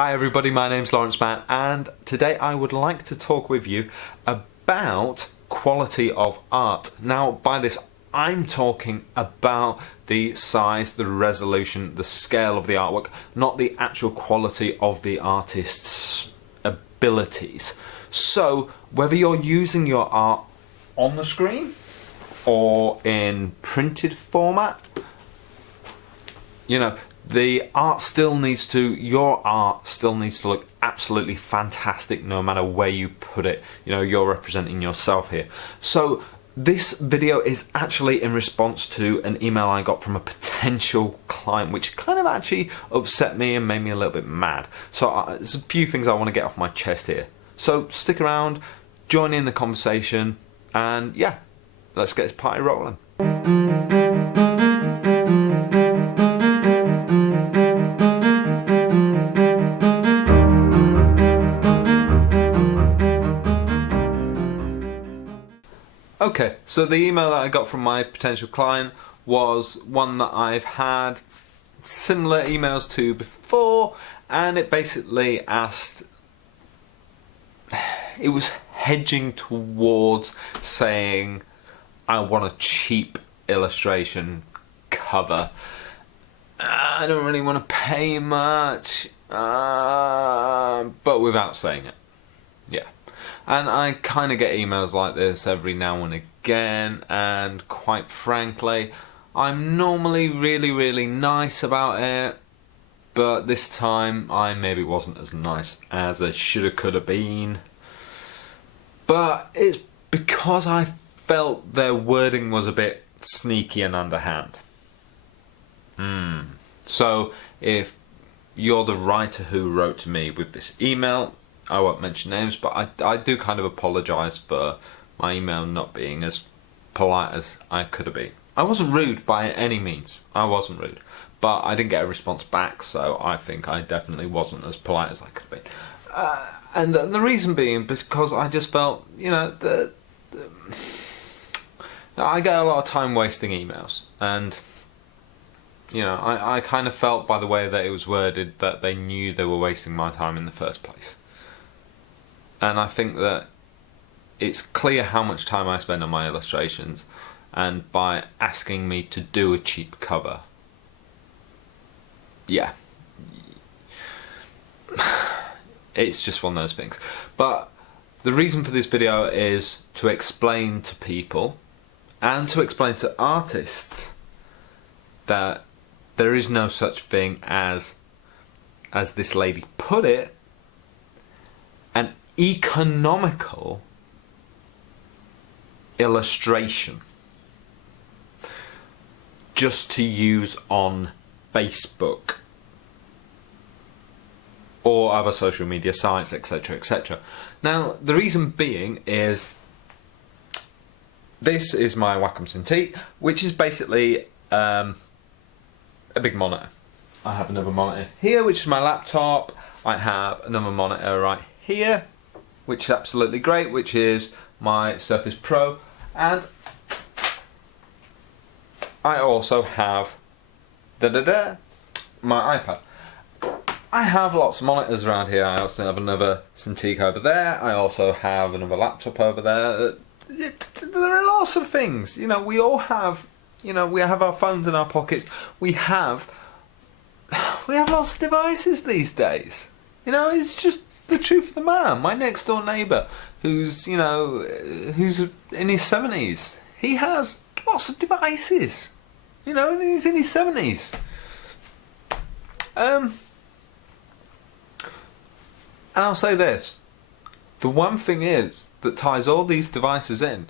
Hi everybody, my name's Lawrence Man, and today I would like to talk with you about quality of art. Now by this I'm talking about the size, the resolution, the scale of the artwork, not the actual quality of the artist's abilities. So whether you're using your art on the screen or in printed format, you know, your art still needs to look absolutely fantastic no matter where you put it. You know, you're representing yourself here. So this video is actually in response to an email I got from a potential client, which kind of actually upset me and made me a little bit mad. So there's a few things I want to get off my chest here. So stick around, join in the conversation, and yeah, let's get this party rolling. Okay, so the email that I got from my potential client was one that I've had similar emails to before, and it basically asked, it was hedging towards saying, I want a cheap illustration cover. I don't really want to pay much, but without saying it. Yeah. And I kind of get emails like this every now and again, and quite frankly, I'm normally really nice about it, but this time I maybe wasn't as nice as I shoulda coulda been. But it's because I felt their wording was a bit sneaky and underhand. So if you're the writer who wrote to me with this email, I won't mention names, but I do kind of apologise for my email not being as polite as I could have been. I wasn't rude by any means. I wasn't rude. But I didn't get a response back, so I think I definitely wasn't as polite as I could have been. And the reason being because I just felt, you know, I get a lot of time wasting emails, and you know, I kind of felt by the way that it was worded that they knew they were wasting my time in the first place. And I think that it's clear how much time I spend on my illustrations, and by asking me to do a cheap cover, yeah, it's just one of those things. But the reason for this video is to explain to people and to explain to artists that there is no such thing as this lady put it, an economical illustration just to use on Facebook or other social media sites, etc, etc. Now the reason being is this is my Wacom Cintiq, which is basically a big monitor. I have another monitor here, which is my laptop. I have another monitor right here, which is absolutely great, which is my Surface Pro, and I also have my iPad. I have lots of monitors around here. I also have another Cintiq over there. I also have another laptop over there. There are lots of things. You know, we all have. You know, we have our phones in our pockets. We have lots of devices these days. You know, it's just the truth of the matter. My next door neighbour, who's in his 70s, he has lots of devices. You know, and he's in his 70s. And I'll say this: the one thing is that ties all these devices in,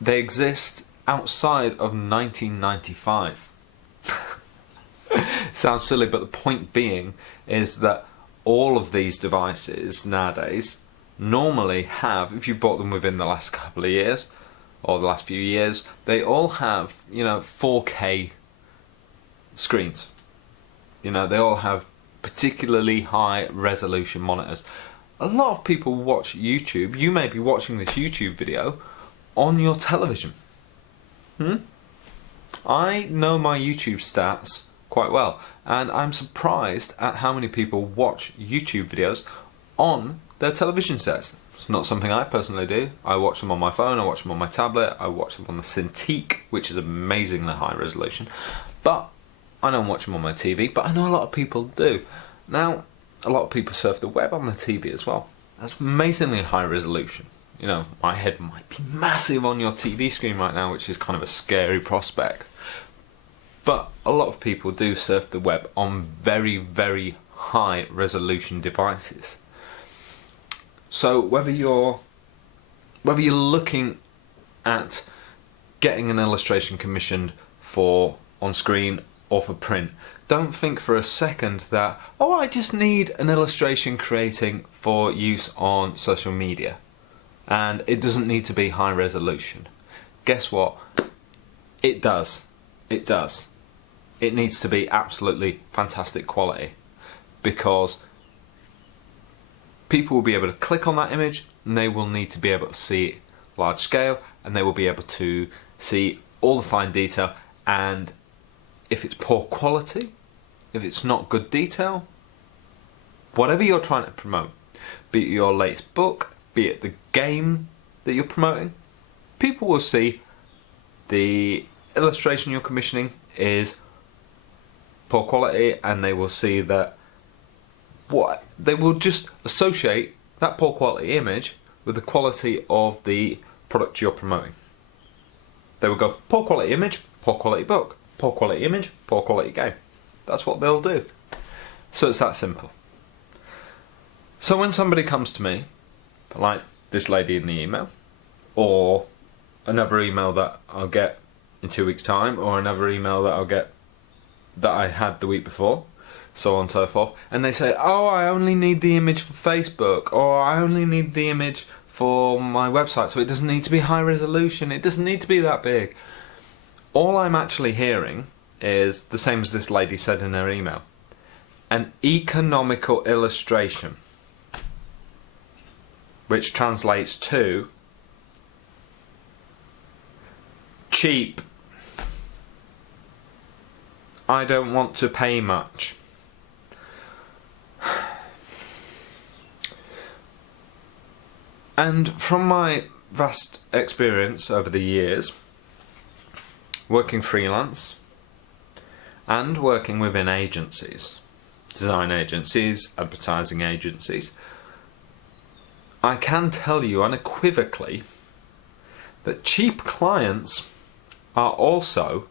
they exist outside of 1995. Sounds silly, but the point being is that all of these devices nowadays normally have, if you bought them within the last couple of years or the last few years, they all have, you know, 4K screens. You know, they all have particularly high resolution monitors. A lot of people watch YouTube. You may be watching this YouTube video on your television. I know my YouTube stats quite well, and I'm surprised at how many people watch YouTube videos on their television sets. It's not something I personally do. I watch them on my phone, I watch them on my tablet, I watch them on the Cintiq, which is amazingly high resolution, but I don't watch them on my TV, but I know a lot of people do. Now, a lot of people surf the web on the TV as well. That's amazingly high resolution. You know, my head might be massive on your TV screen right now, which is kind of a scary prospect. But a lot of people do surf the web on very, very high resolution devices. So whether you're looking at getting an illustration commissioned for on screen or for print, don't think for a second that, oh, I just need an illustration creating for use on social media and it doesn't need to be high resolution. Guess what? It does. It does. It needs to be absolutely fantastic quality, because people will be able to click on that image and they will need to be able to see it large scale, and they will be able to see all the fine detail, and if it's poor quality, if it's not good detail, whatever you're trying to promote, be it your latest book, be it the game that you're promoting, people will see the illustration you're commissioning is poor quality, and they will see that they will just associate that poor quality image with the quality of the product you're promoting. They will go, poor quality image, poor quality book, poor quality image, poor quality game. That's what they'll do. So it's that simple. So when somebody comes to me, like this lady in the email, or another email that I'll get in 2 weeks' time, or another email that I'll get that I had the week before, so on and so forth, and they say, oh, I only need the image for Facebook, or I only need the image for my website, so it doesn't need to be high resolution, it doesn't need to be that big. All I'm actually hearing is the same as this lady said in her email: an economical illustration, which translates to cheap. I don't want to pay much. And from my vast experience over the years, working freelance and working within agencies, design agencies, advertising agencies, I can tell you unequivocally that cheap clients are also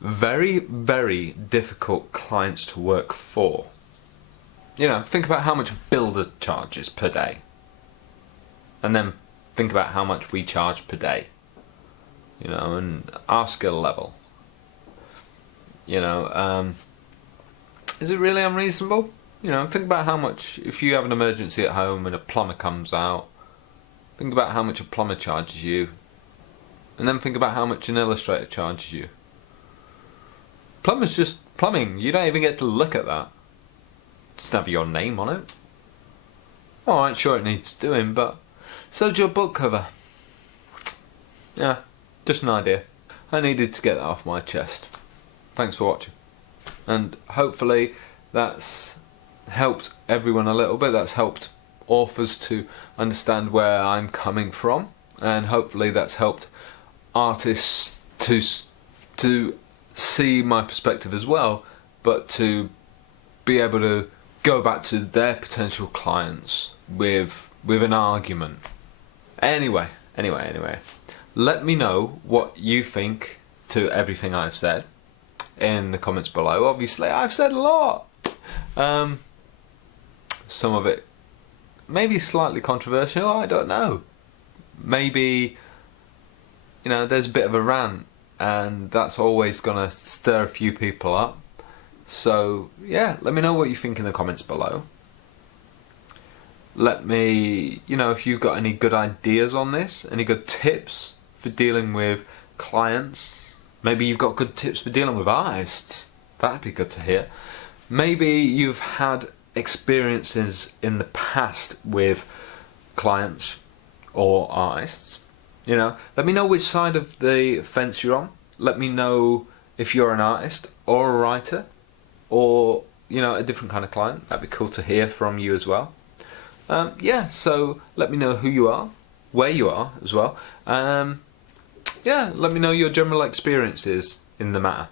very, very difficult clients to work for. You know, think about how much a builder charges per day, and then think about how much we charge per day, you know, and our skill level. You know, is it really unreasonable? You know, think about how much, if you have an emergency at home and a plumber comes out, think about how much a plumber charges you, and then think about how much an illustrator charges you. Plumber's just plumbing, you don't even get to look at that. Just have your name on it. Alright, sure it needs doing, but so's your book cover. Yeah, just an idea. I needed to get that off my chest. Thanks for watching. And hopefully that's helped everyone a little bit, that's helped authors to understand where I'm coming from, and hopefully that's helped artists to see my perspective as well, but to be able to go back to their potential clients with an argument. Anyway, let me know what you think to everything I've said in the comments below. Obviously I've said a lot. Some of it maybe slightly controversial, I don't know. Maybe, you know, there's a bit of a rant, and that's always gonna stir a few people up. So yeah, let me know what you think in the comments below. Let me, you know, if you've got any good ideas on this, any good tips for dealing with clients. Maybe you've got good tips for dealing with artists. That'd be good to hear. Maybe you've had experiences in the past with clients or artists. You know, let me know which side of the fence you're on. Let me know if you're an artist or a writer. or a different kind of client. That'd be cool to hear from you as well. Yeah, so let me know who you are, where you are as well. Yeah, let me know your general experiences in the matter.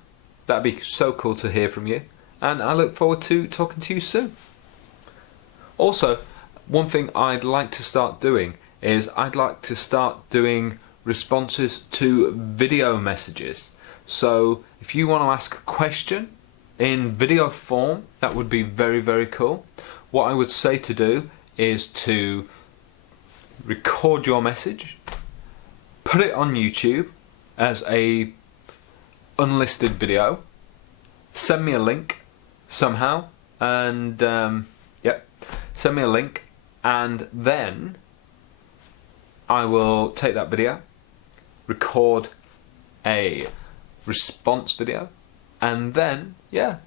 That'd be so cool to hear from you, and I look forward to talking to you soon. Also, one thing I'd like to start doing is I'd like to start doing responses to video messages. So if you want to ask a question in video form, that would be very, very cool. What I would say to do is to record your message, put it on YouTube as a unlisted video, send me a link somehow, and send me a link, and then I will take that video, record a response video, and then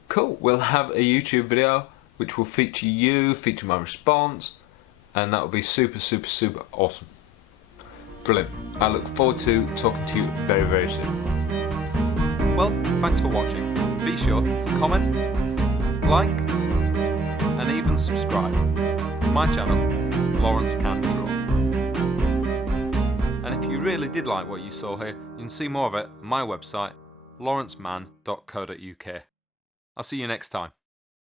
cool, we'll have a YouTube video which will feature you, feature my response, and that will be super, super, super awesome. Brilliant. I look forward to talking to you very, very soon. Well, thanks for watching. Be sure to comment, like, and even subscribe to my channel, LAWRENCEcanDRAW. And if you really did like what you saw here, you can see more of it on my website, lawrenceman.co.uk. I'll see you next time.